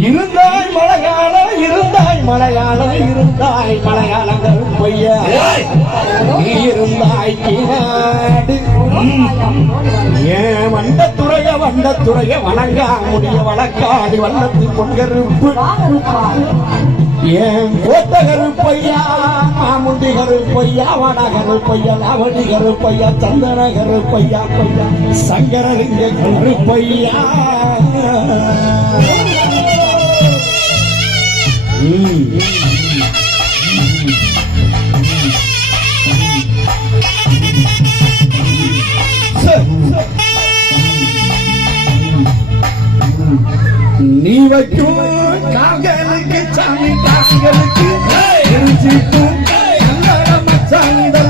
இருந்தாய் மலையாளம் இருந்தாய் மலையாளம் இருந்தாய் மலையாளங்கள் பொய்யா நீ இருந்தாய் கிநாடு ஏன் வண்டத்துறைய வணங்கா முடிய வழக்காடி வண்ணத்து பொன்கருப்பு ஏன் கோத்த கருப்பையா மாமுண்டி கருப்பையா வடகருப்பையா லாவடி கருப்பையா சந்தன கருப்பையா பையா சங்கரலிங்க கருப்பையா நீ வைக்கும் கால்களுக்கு சாமி கால்களுக்கு மச்சாந்தல்